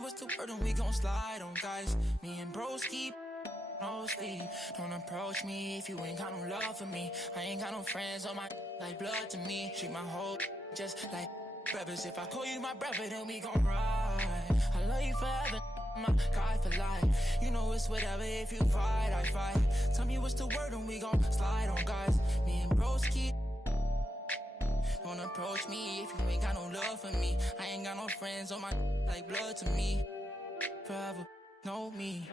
what's the word and we gon' slide on guys. Me and bros keep no sleep. Don't approach me if you ain't got no love for me. I ain't got no friends on my like blood to me. Treat my whole just like brothers. If I call you my brother, then we gon' ride. I love you forever, my guy for life. You know it's whatever, if you fight, I fight. Tell me what's the word and we gon' slide on guys. Me and bros keep. Don't approach me if you ain't got no love for me. I ain't got no friends on my like blood to me. Forever, know me.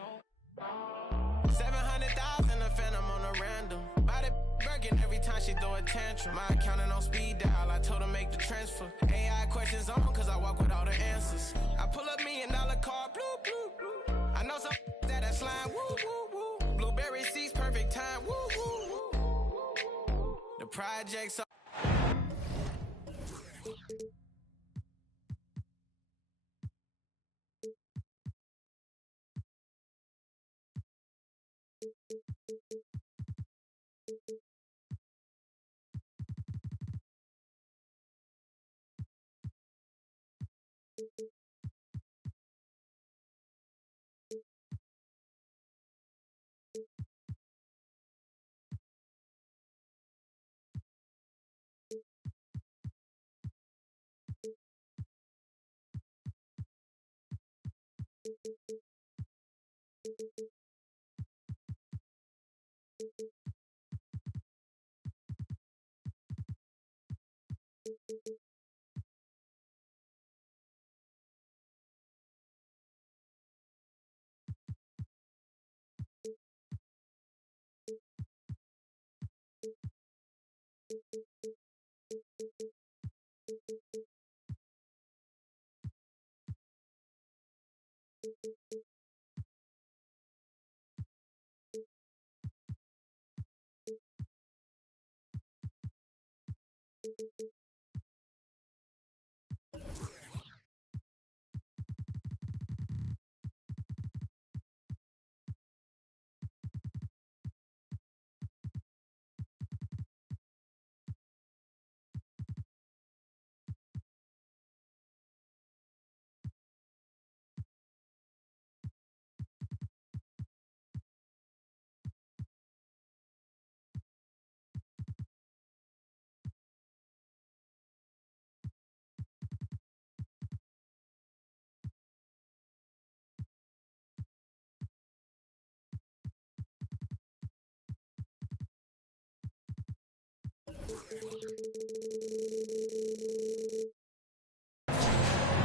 700,000 a phantom on a random. Buy that Birkin every time she throw a tantrum. My accountant on speed dial, I told her make the transfer. AI questions on, cause I walk with all the answers. I pull up $1 million car, blue, blue, blue. I know some that's lying, woo, woo, woo. Blueberry seats, perfect time, woo, woo, woo. The projects are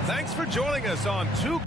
Thanks for joining us on Two.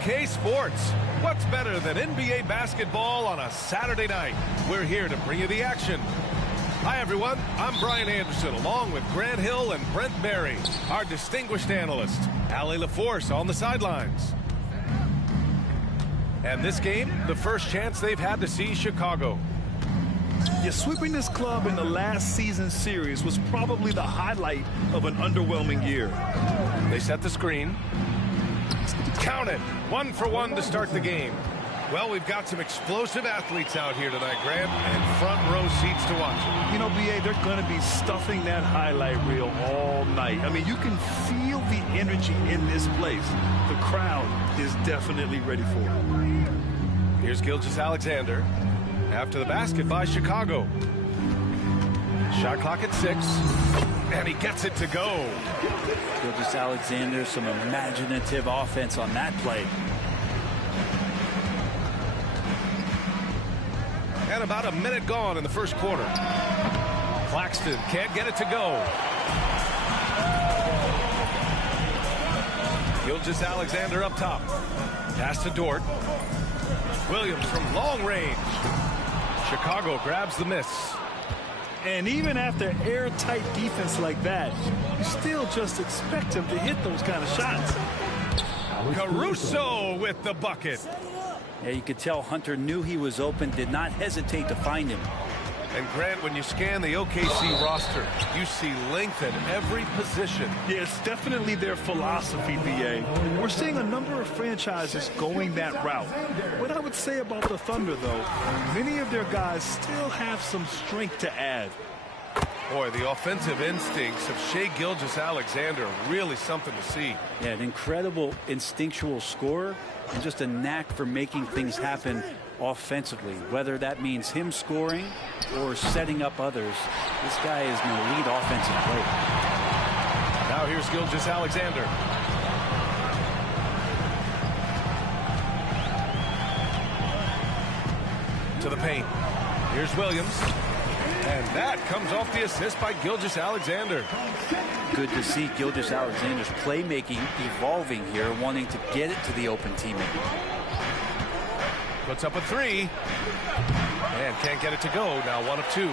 K Sports. What's better than NBA basketball on a Saturday night? We're here to bring you the action. Hi, everyone. I'm Brian Anderson, along with Grant Hill and Brent Barry, our distinguished analyst. Allie LaForce on the sidelines. And this game, the first chance they've had to see Chicago. Yeah, sweeping this club in the last season series was probably the highlight of an underwhelming year. They set the screen. Count it. 1 for 1 to start the game. Well, we've got some explosive athletes out here tonight, Grant, and front row seats to watch it. You know, B.A., they're going to be stuffing that highlight reel all night. I mean, you can feel the energy in this place. The crowd is definitely ready for it. Here's Gilgeous-Alexander after the basket by Chicago. Shot clock at 6, and he gets it to go. Gilgeous-Alexander, some imaginative offense on that play. And about a minute gone in the first quarter. Claxton can't get it to go. Gilgeous-Alexander up top. Pass to Dort. Williams from long range. Chicago grabs the miss. And even after airtight defense like that, you still just expect him to hit those kind of shots. Caruso with the bucket. Yeah, you could tell Hunter knew he was open, did not hesitate to find him. And Grant, when you scan the OKC roster, you see length at every position. Yeah, it's definitely their philosophy, BA. We're seeing a number of franchises going that route. What I would say about the Thunder, though, many of their guys still have some strength to add. Boy, the offensive instincts of Shai Gilgeous-Alexander are really something to see. Yeah, an incredible instinctual scorer and just a knack for making things happen offensively, whether that means him scoring or setting up others. This guy is an elite offensive player. Now here's Gilgeous-Alexander. To the paint. Here's Williams. And that comes off the assist by Gilgeous-Alexander. Good to see Gilgeous-Alexander's playmaking evolving here, wanting to get it to the open teammate. Puts up a three. And can't get it to go. Now 1 of 2.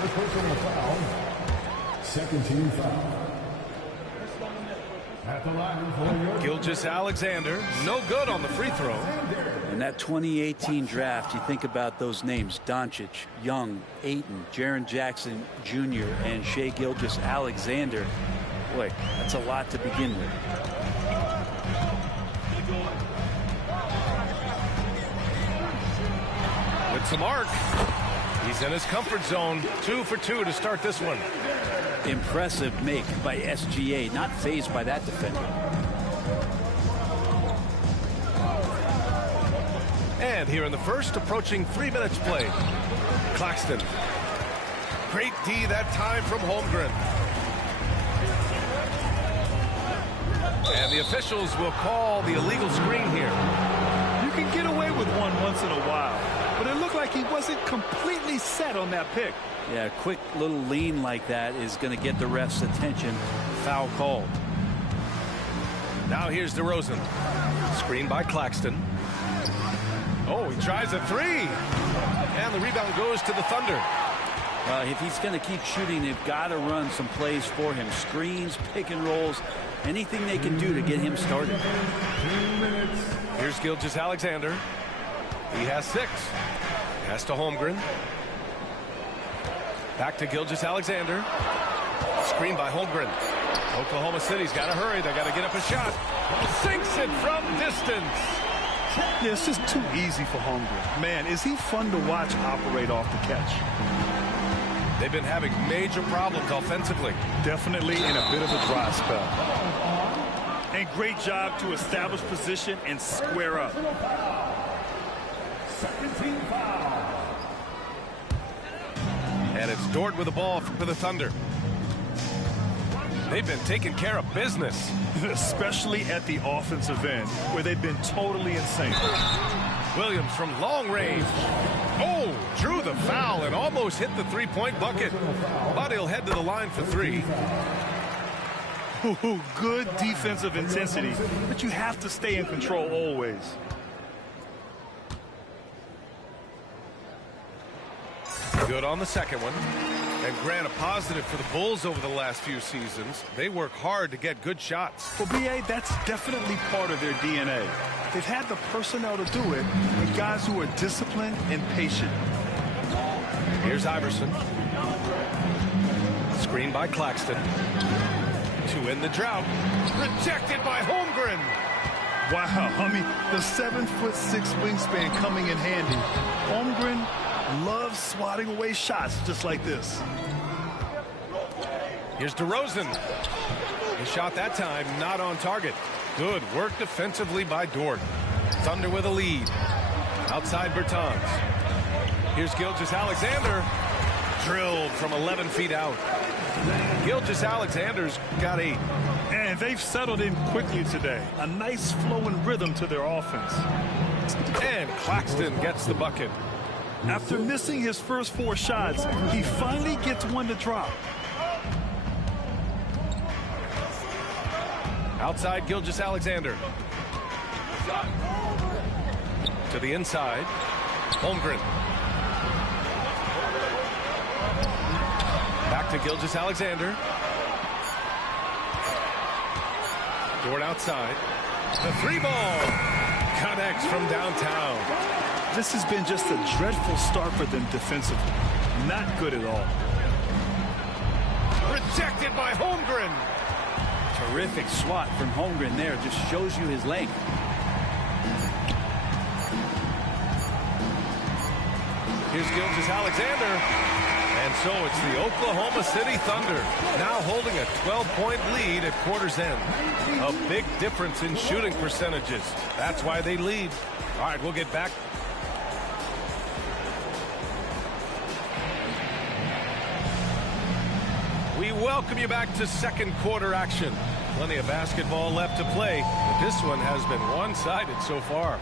First personal foul. Second team foul. At the line for Gilgeous-Alexander, no good on the free throw. In that 2018 draft, you think about those names: Doncic, Young, Ayton, Jaren Jackson Jr., and Shai Gilgeous-Alexander. Boy, that's a lot to begin with. With some arc. He's in his comfort zone. 2 for 2 to start this one. Impressive make by SGA, not fazed by that defender. And here in the first, approaching 3 minutes played. Claxton. Great D that time from Holmgren. And the officials will call the illegal screen here. You can get away with one once in a while, but it looked like he wasn't completely set on that pick. Yeah, a quick little lean like that is going to get the ref's attention. Foul called. Now here's DeRozan. Screen by Claxton. Oh, he tries a three. And the rebound goes to the Thunder. If he's going to keep shooting, they've got to run some plays for him. Screens, pick and rolls, anything they can do to get him started. Here's Gilgeous-Alexander. He has 6. Pass to Holmgren. Back to Gilgeous-Alexander. Screen by Holmgren. Oklahoma City's got to hurry. They got to get up a shot. Sinks it from distance. Yeah, it's just too easy for Holmgren. Man, is he fun to watch operate off the catch. They've been having major problems offensively. Definitely in a bit of a dry spell. And great job to establish position and square up. second team foul. And it's Dort with the ball for the Thunder. They've been taking care of business. Especially at the offensive end, where they've been totally insane. Williams from long range. Oh, drew the foul and almost hit the three-point bucket. But he'll head to the line for 3. Ooh, good defensive intensity, but you have to stay in control always. Good on the second one. And Grant, a positive for the Bulls over the last few seasons. They work hard to get good shots. For BA, that's definitely part of their DNA. They've had the personnel to do it, and guys who are disciplined and patient. Here's Iverson. Screen by Claxton. To end the drought. Rejected by Holmgren. Wow, I mean, the 7'6" wingspan coming in handy. Holmgren loves swatting away shots just like this. Here's DeRozan. He shot that time, not on target. Good work defensively by Dort. Thunder with a lead. Outside Bertans. Here's Gilgeous-Alexander. Drilled from 11 feet out. Gilgeous-Alexander's got 8. And they've settled in quickly today. A nice flow and rhythm to their offense. And Claxton gets the bucket. After missing his first 4 shots, he finally gets one to drop. Outside, Gilgeous-Alexander. To the inside, Holmgren. Back to Gilgeous-Alexander. Dort outside. The 3-ball connects from downtown. This has been just a dreadful start for them defensively. Not good at all. Rejected by Holmgren. Terrific swat from Holmgren there. Just shows you his length. Here's Gilgeous-Alexander. And so it's the Oklahoma City Thunder now holding a 12-point lead at quarter's end. A big difference in shooting percentages. That's why they lead. All right, we'll get back. We welcome you back to second quarter action. Plenty of basketball left to play, but this one has been one-sided so far.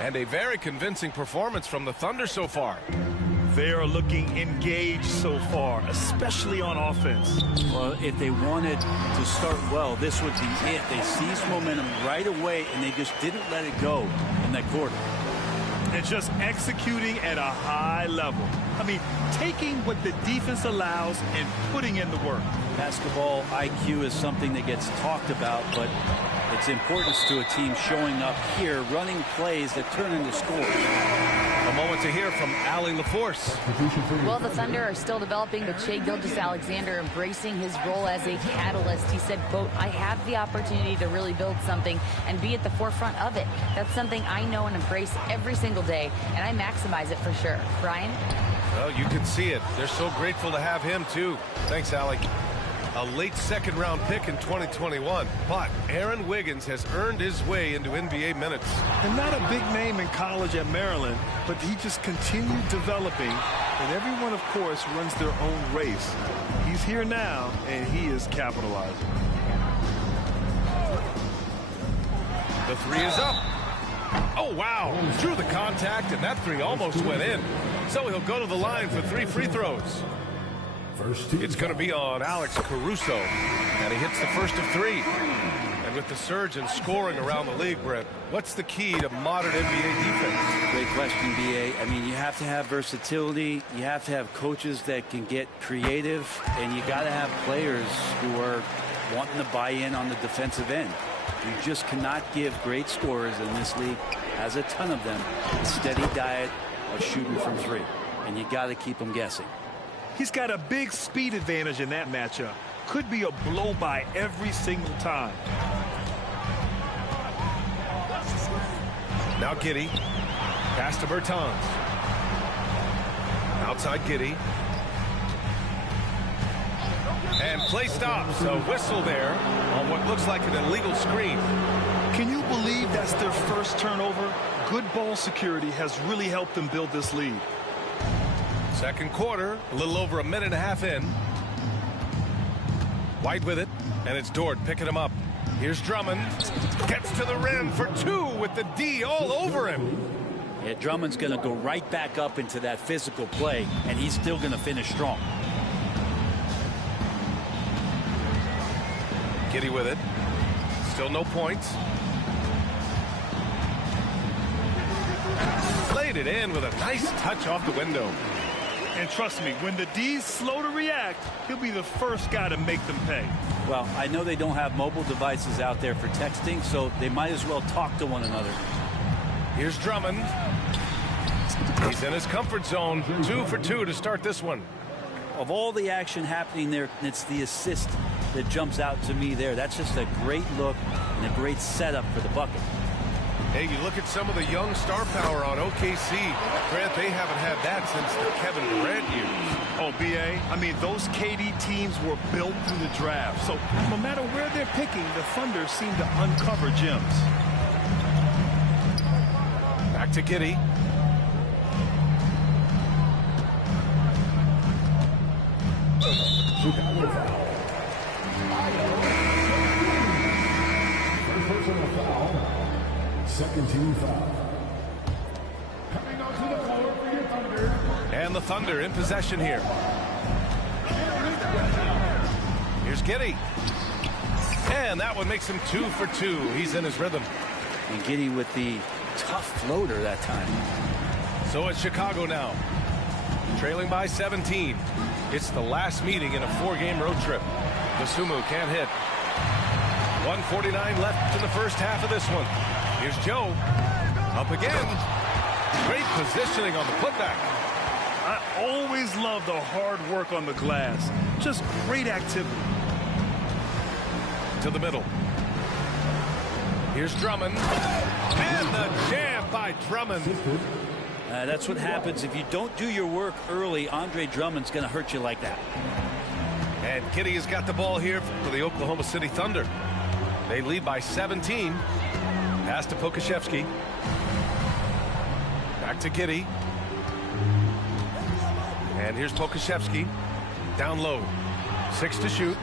And a very convincing performance from the Thunder so far. They are looking engaged so far, especially on offense. Well, if they wanted to start well, this would be it. They seized momentum right away, and they just didn't let it go in that quarter. And just executing at a high level. I mean, taking what the defense allows and putting in the work. Basketball IQ is something that gets talked about, but its importance to a team showing up here, running plays that turn into scores. A moment to hear from Allie LaForce. Well, the Thunder are still developing, but Shai Gilgeous-Alexander embracing his role as a catalyst. He said, quote, I have the opportunity to really build something and be at the forefront of it. That's something I know and embrace every single day, and I maximize it for sure. Brian? Well, you can see it. They're so grateful to have him, too. Thanks, Allie. A late second-round pick in 2021, but Aaron Wiggins has earned his way into NBA minutes. And not a big name in college at Maryland, but he just continued developing, and everyone, of course, runs their own race. He's here now, and he is capitalizing. The 3 is up. Oh, wow. Drew the contact, and that 3 almost went in. So he'll go to the line for 3 free throws. It's going to be on Alex Caruso, and he hits the first of 3. And with the surge in scoring around the league, Brent, what's the key to modern NBA defense? Great question, B.A. I mean, you have to have versatility. You have to have coaches that can get creative, and you got to have players who are wanting to buy in on the defensive end. You just cannot give great scorers in this league, has a ton of them, a steady diet of shooting from 3. And you got to keep them guessing. He's got a big speed advantage in that matchup. Could be a blow-by every single time. Now Giddey. Pass to Bertans. Outside Giddey. And play stops. A whistle there on what looks like an illegal screen. Can you believe that's their first turnover? Good ball security has really helped them build this lead. Second quarter, a little over a minute and a half in. White with it, and it's Dort picking him up. Here's Drummond. Gets to the rim for 2 with the D all over him. Yeah, Drummond's going to go right back up into that physical play, and he's still going to finish strong. Giddey with it. Still no points. Laid it in with a nice touch off the window. And trust me, when the D's slow to react, he'll be the first guy to make them pay. Well, I know they don't have mobile devices out there for texting, so they might as well talk to one another. Here's Drummond. He's in his comfort zone. 2 for 2 to start this one. Of all the action happening there, it's the assist that jumps out to me there. That's just a great look and a great setup for the bucket. Hey, you look at some of the young star power on OKC. Grant, they haven't had that since the Kevin Durant years. Oh, B.A., I mean, those KD teams were built through the draft. So no matter where they're picking, the Thunder seem to uncover gems. Back to Giddey. Second team foul. Coming onto the floor for your Thunder. And the Thunder in possession here. Here's Giddey. And that one makes him 2 for 2. He's in his rhythm. And Giddey with the tough floater that time. So it's Chicago now, trailing by 17. It's the last meeting in a 4-game road trip. Dosunmu can't hit. 1:49 left in the first half of this one. Here's Joe. Up again. Great positioning on the putback. I always love the hard work on the glass. Just great activity. To the middle. Here's Drummond. And the jam by Drummond. That's what happens if you don't do your work early. Andre Drummond's going to hurt you like that. And Giddey has got the ball here for the Oklahoma City Thunder. They lead by 17. Pass to Pokusevski. Back to Giddey. And here's Pokusevski. Down low. 6 to shoot.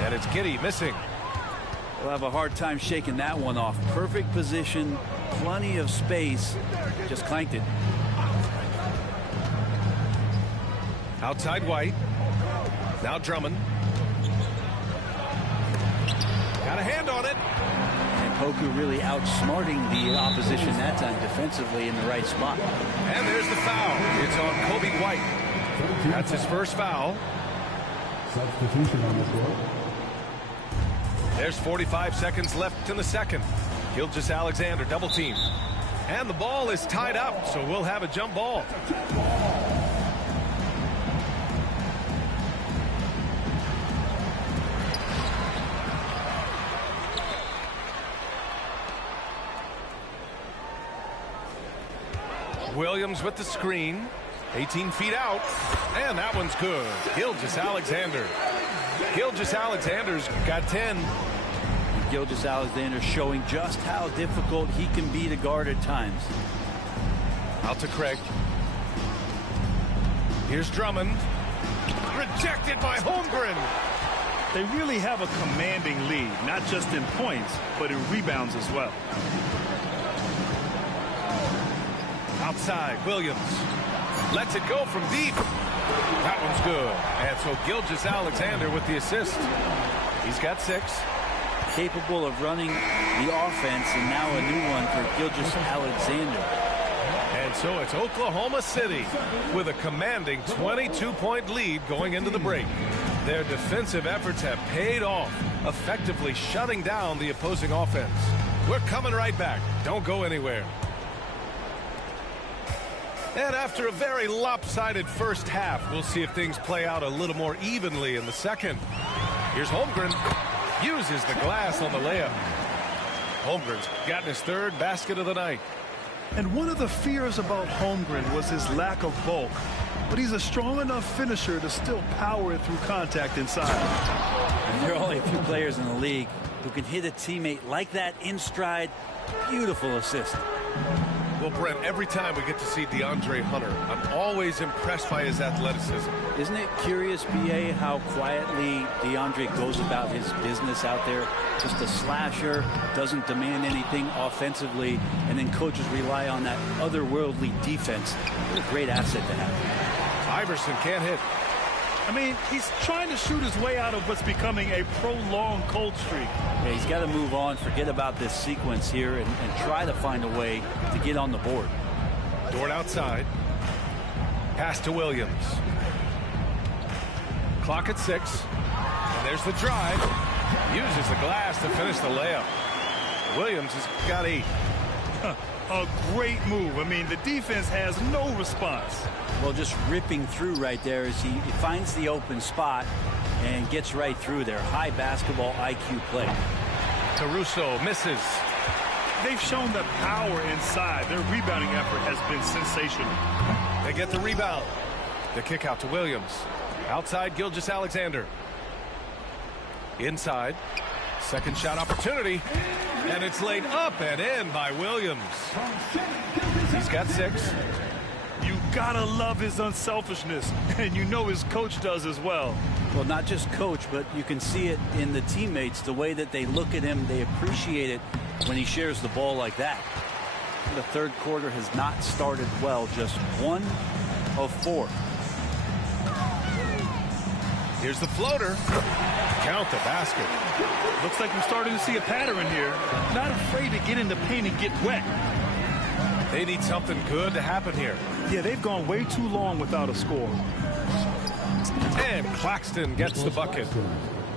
And it's Giddey missing. We'll have a hard time shaking that one off. Perfect position, plenty of space. Just clanked it. Outside White. Now Drummond. Got a hand on it. And Poku really outsmarting the opposition that time defensively in the right spot. And there's the foul. It's on Kobe White. That's his first foul. Substitution on the floor. There's 45 seconds left in the second. Gilgeous-Alexander double team. And the ball is tied up, so we'll have a jump ball. Williams with the screen. 18 feet out. And that one's good. Gilgeous-Alexander. Gilgeous-Alexander's got 10. Gilgeous-Alexander showing just how difficult he can be to guard at times. Out to Craig. Here's Drummond. Rejected by Holmgren. They really have a commanding lead, not just in points, but in rebounds as well. Outside, Williams. Lets it go from deep. That one's good. And so Gilgeous-Alexander with the assist. He's got 6. Capable of running the offense, and now a new one for Gilgeous-Alexander. And so it's Oklahoma City with a commanding 22-point lead going into the break. Their defensive efforts have paid off, effectively shutting down the opposing offense. We're coming right back. Don't go anywhere. And after a very lopsided first half, we'll see if things play out a little more evenly in the second. Here's Holmgren. Uses the glass on the layup. Holmgren's gotten his 3rd basket of the night. And one of the fears about Holmgren was his lack of bulk. But he's a strong enough finisher to still power it through contact inside. And there are only a few players in the league who can hit a teammate like that in stride. Beautiful assist. Well, Brent, every time we get to see DeAndre Hunter, I'm always impressed by his athleticism. Isn't it curious, B.A., how quietly DeAndre goes about his business out there? Just a slasher, doesn't demand anything offensively, and then coaches rely on that otherworldly defense. What a great asset to have. Iverson can't hit. I mean, he's trying to shoot his way out of what's becoming a prolonged cold streak. Yeah, he's got to move on, forget about this sequence here, and try to find a way to get on the board. Dort outside. Pass to Williams. Clock at 6. And there's the drive. Uses the glass to finish the layup. Williams has got 8. A great move. I mean, the defense has no response. Well, just ripping through right there as he finds the open spot and gets right through there. High basketball IQ play. Caruso misses. They've shown the power inside. Their rebounding effort has been sensational. They get the rebound. The kick out to Williams. Outside, Gilgeous-Alexander. Inside. Second shot opportunity. And it's laid up and in by Williams. He's got 6. You gotta love his unselfishness, and you know his coach does as well. Well, not just coach, but you can see it in the teammates, the way that they look at him, they appreciate it, when he shares the ball like that. The third quarter has not started well, just 1 of 4. Here's the floater. Count the basket. Looks like we're starting to see a pattern here. Not afraid to get in the paint and get wet. They need something good to happen here. Yeah, they've gone way too long without a score. And Claxton gets the bucket.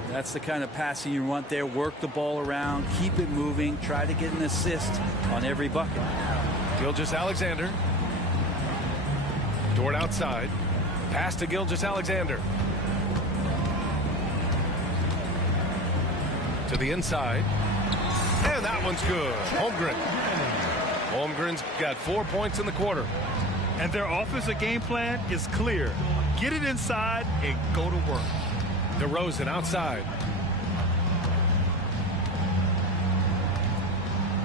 That's the kind of passing you want there. Work the ball around, keep it moving, try to get an assist on every bucket. Gilgeous-Alexander. Dort outside. Pass to Gilgeous-Alexander. To the inside. And that one's good. Holmgren. Holmgren's got 4 points in the quarter. And their offensive game plan is clear. Get it inside and go to work. DeRozan outside.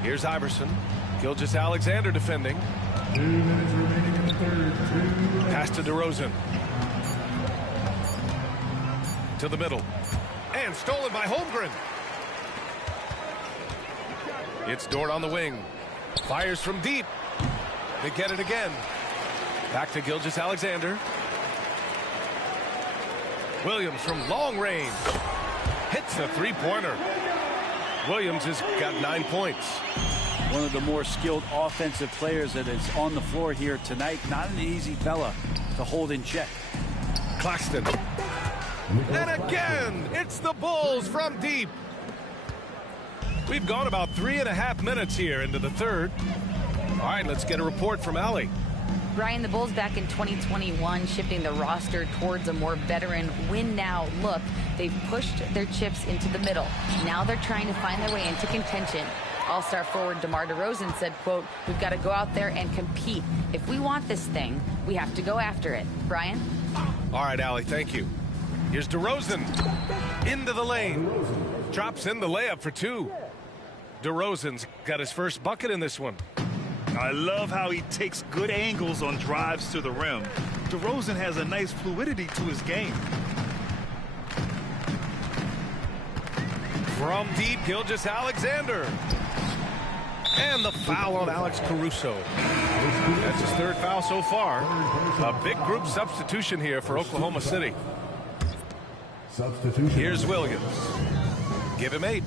Here's Iverson. Gilgeous-Alexander defending. 2 minutes remaining in the third. Pass to DeRozan. To the middle. And stolen by Holmgren. It's Dort on the wing. Fires from deep. They get it again. Back to Gilgeous-Alexander. Williams from long range. Hits a three-pointer. Williams has got 9 points. One of the more skilled offensive players that is on the floor here tonight. Not an easy fella to hold in check. Claxton. And again, it's the Bulls from deep. We've gone about 3.5 minutes here into the third. All right, let's get a report from Allie. Brian, the Bulls back in 2021 shifting the roster towards a more veteran win-now look. They've pushed their chips into the middle. Now they're trying to find their way into contention. All-star forward DeMar DeRozan said, quote, "We've got to go out there and compete. If we want this thing, we have to go after it." Brian? All right, Allie, thank you. Here's DeRozan. Into the lane. Drops in the layup for 2. DeRozan's got his first bucket in this one. I love how he takes good angles on drives to the rim. DeRozan has a nice fluidity to his game. From deep, Gilgeous-Alexander. And the foul on Alex Caruso. That's his third foul so far. A big group substitution here for Oklahoma City. Substitution. Here's Williams. Give him 8.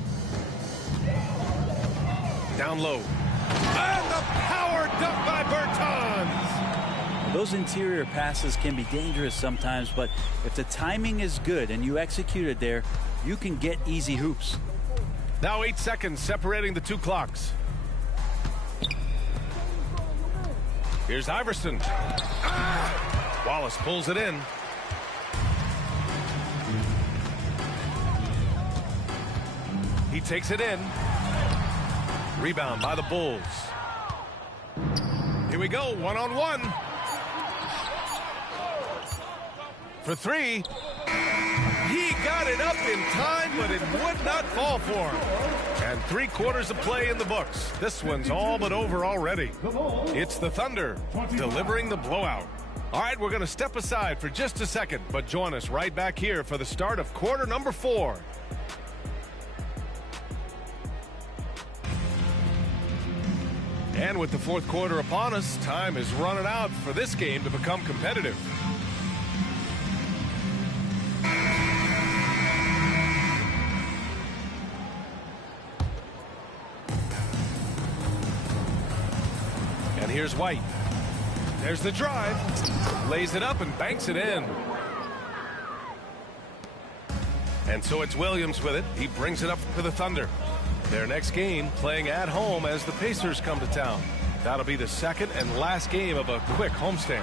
Down low. And the power dunk by Bertans. Those interior passes can be dangerous sometimes, but if the timing is good and you execute it there, you can get easy hoops. Now 8 seconds separating the 2 clocks. Here's Iverson. Wallace pulls it in. He takes it in. Rebound by the Bulls. Here we go, 1-on-1. For 3. He got it up in time, but it would not fall for him. And 3 quarters of play in the books. This one's all but over already. It's the Thunder delivering the blowout. All right, we're going to step aside for just a second, but join us right back here for the start of quarter number 4. And with the fourth quarter upon us, time is running out for this game to become competitive. And here's White. There's the drive. Lays it up and banks it in. And so it's Williams with it. He brings it up for the Thunder. Their next game playing at home as the Pacers come to town. That'll be the second and last game of a quick homestand.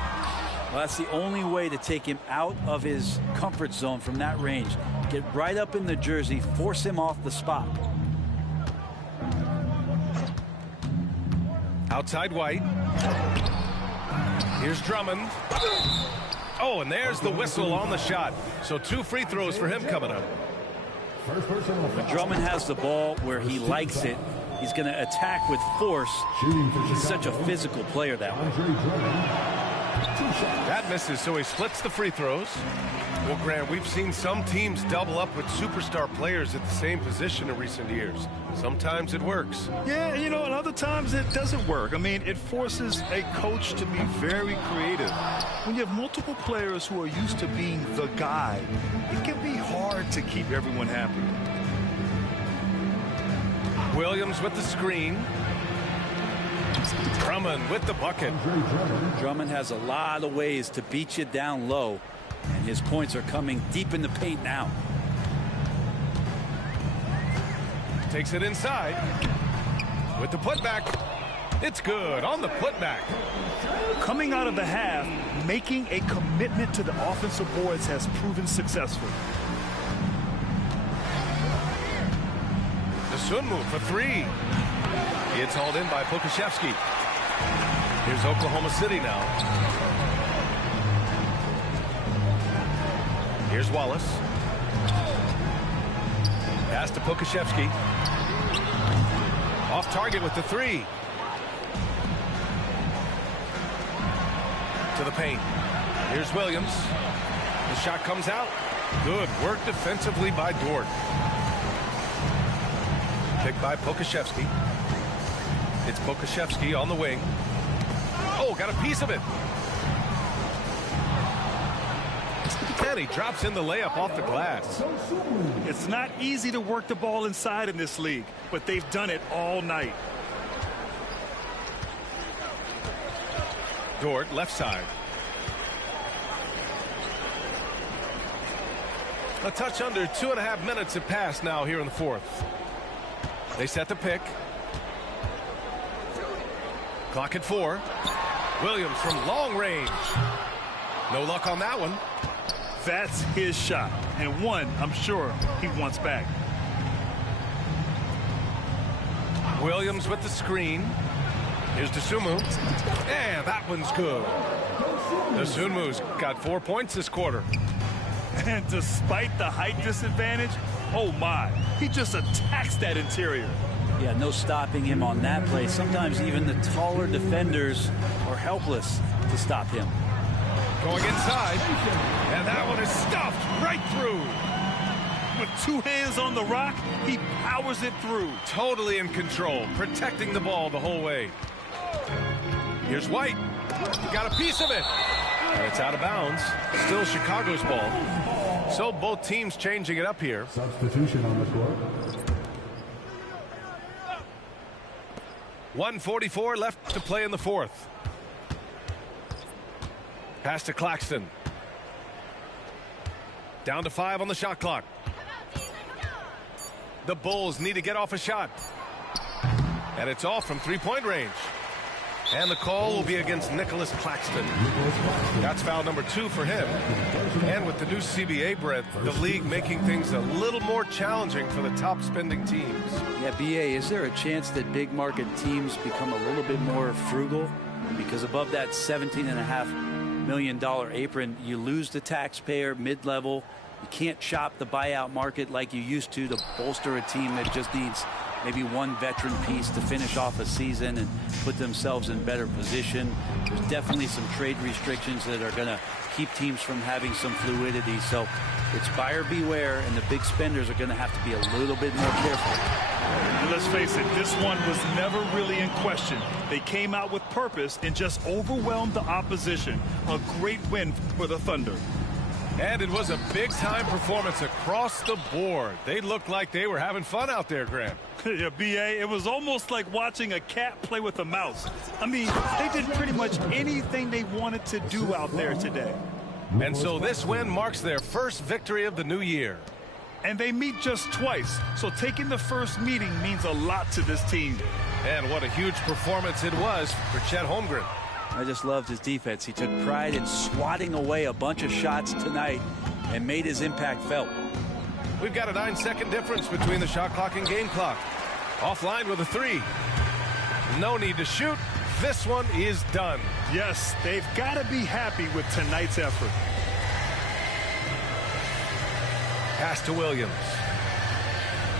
Well, that's the only way to take him out of his comfort zone from that range. Get right up in the jersey, force him off the spot. Outside White. Here's Drummond. Oh, and there's the whistle on the shot. So 2 free throws for him coming up. When Drummond has the ball where he likes it, he's going to attack with force. He's such a physical player that way. That misses, so he splits the free throws. Well, Grant, we've seen some teams double up with superstar players at the same position in recent years. Sometimes it works. Yeah, you know, and other times it doesn't work. I mean, it forces a coach to be very creative. When you have multiple players who are used to being the guy, it can be hard to keep everyone happy. Williams with the screen. Drummond with the bucket. Drummond has a lot of ways to beat you down low, and his points are coming deep in the paint now. Takes it inside with the putback. It's good on the putback. Coming out of the half, making a commitment to the offensive boards has proven successful. The Sunmu for three. It's hauled in by Pokusevski. Here's Oklahoma City now. Here's Wallace. Pass to Pokusevski. Off target with the three. To the paint. Here's Williams. The shot comes out. Good work defensively by Dort. Picked by Pokusevski. It's Pokusevski on the wing. Oh, got a piece of it. And he drops in the layup off the glass. It's not easy to work the ball inside in this league, but they've done it all night. Dort, left side. A touch under 2.5 minutes have passed now here in the fourth. They set the pick. Clock at 4. Williams from long range. No luck on that one. That's his shot, and one I'm sure he wants back. Williams with the screen. Here's Dosunmu. And that one's good. Dosunmu's got 4 points this quarter. And despite the height disadvantage, oh my, he just attacks that interior. Yeah, no stopping him on that play. Sometimes even the taller defenders are helpless to stop him. Going inside, and that one is stuffed right through. With 2 hands on the rock, he powers it through. Totally in control, protecting the ball the whole way. Here's White. He got a piece of it. And it's out of bounds. Still Chicago's ball. So both teams changing it up here. Substitution on the court. 1:44 left to play in the fourth. Pass to Claxton. Down to 5 on the shot clock. The Bulls need to get off a shot. And it's off from 3-point range. And the call will be against Nicholas Claxton. That's foul number 2 for him. And with the new CBA, Brett, the league making things a little more challenging for the top spending teams. Yeah, BA, is there a chance that big market teams become a little bit more frugal? Because above that $17.5 million apron, you lose the taxpayer mid-level. You can't shop the buyout market like you used to bolster a team that just needs maybe one veteran piece to finish off a season and put themselves in better position. There's definitely some trade restrictions that are going to keep teams from having some fluidity. So it's buyer beware, and the big spenders are going to have to be a little bit more careful. And let's face it, this one was never really in question. They came out with purpose and just overwhelmed the opposition. A great win for the Thunder. And it was a big-time performance across the board. They looked like they were having fun out there, Graham. Yeah, BA, it was almost like watching a cat play with a mouse. I mean, they did pretty much anything they wanted to do out there today. And so this win marks their first victory of the new year. And they meet just twice, so taking the first meeting means a lot to this team. And what a huge performance it was for Chet Holmgren. I just loved his defense. He took pride in swatting away a bunch of shots tonight and made his impact felt. We've got a 9-second difference between the shot clock and game clock. Offline with a 3. No need to shoot. This one is done. Yes, they've got to be happy with tonight's effort. Pass to Williams.